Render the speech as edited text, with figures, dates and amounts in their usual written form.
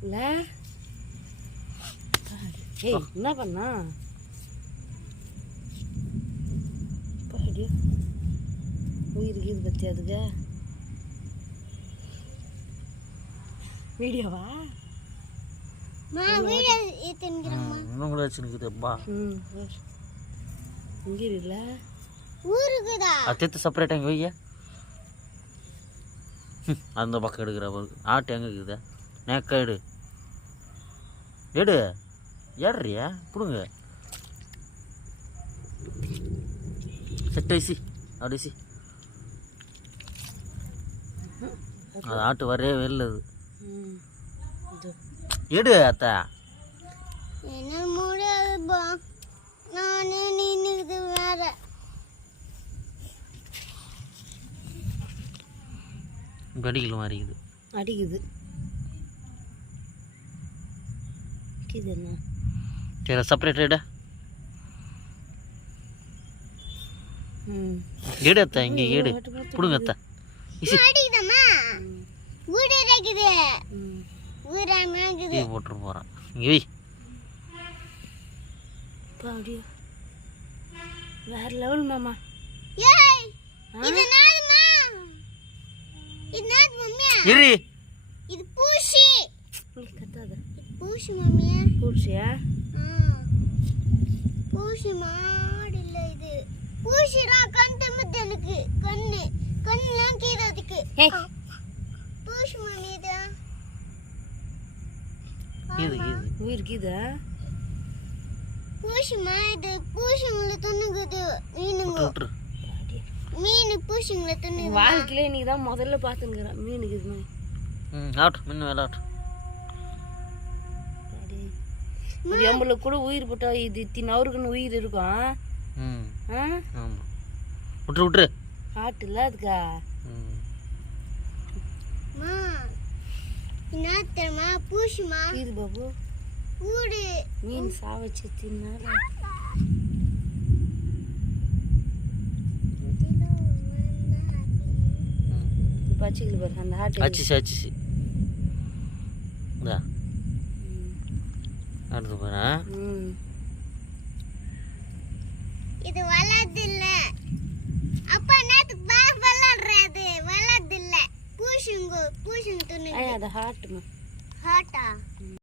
இல்லை ஏய் என்ன பண்ணா பாடியோ உயிருக்கு இது பற்றி அதுக்கு வீடியோவா இன்னும் கூட வச்சுருக்குதுப்பா இங்கே இல்லை அத்தைத்து செப்பரேட் எங்கே வைய அந்த பக்கம் எடுக்கிற பொருள் ஆட்டு எங்கே இருக்குது நேக்கா எடு எடு ஏடுறியா பிடுங்க செட் ஐசி அப்படிசி அது ஆட்டு வரவே வெளில அது எடு அத்தா என்ன முடியாதுப்பா நானே நின்னுக்குது வேற கடிக்கல மாறிக்குது அடிக்குது இது என்ன சரி செப்பரேட் எடு எடு அத்தா இங்கே எடு பிடுங்க அத்தா அடிக்குதம்மா ஊடே இருக்குது டீ போட்டு போகிறேன் இங்கே வை அப்படியே வேற லெவல் மாமா இரு இது பூசி கத்தாத பூசி மம்மியா பூச்சியா பூசி மாடு இல்லை இது பூசிடா கண் தம்பது எனக்கு கண்ணுலாம் கீழதுக்கு பூசி மம்மி இது உயிருக்கு இது பூசிமா இது பூசிங்களை துண்ணுக்குது மீன் பூசிங்களை துண்ணு வாழ்க்கையில நீ தான் முதல்ல பார்த்துக்கிறேன் மீனுக்கு இது ஆட்டு மீன் வேலை ஆட்டு எம்பளுக்கு கூட உயிர் போட்டா இது தின்னவருக்குன்னு உயிர் இருக்கும் ஆமாம் விட்டுரு ஆட்டு இல்லை அதுக்கா என்ன தெரியுமா பூசிமா இது பாபு ஊடு மீன் சாவச்சு தின்னால பச்சைகள் பாரு அந்த ஆட்டு அச்சிச்சு இந்தா அடுத்து பாரு இது வளர்து இல்ல அப்பா நேத்துக்கு பாஸ் விளையாடுறது வளர்து இல்ல பூசுங்க துணி அது ஹார்ட்மா ஹாட்டா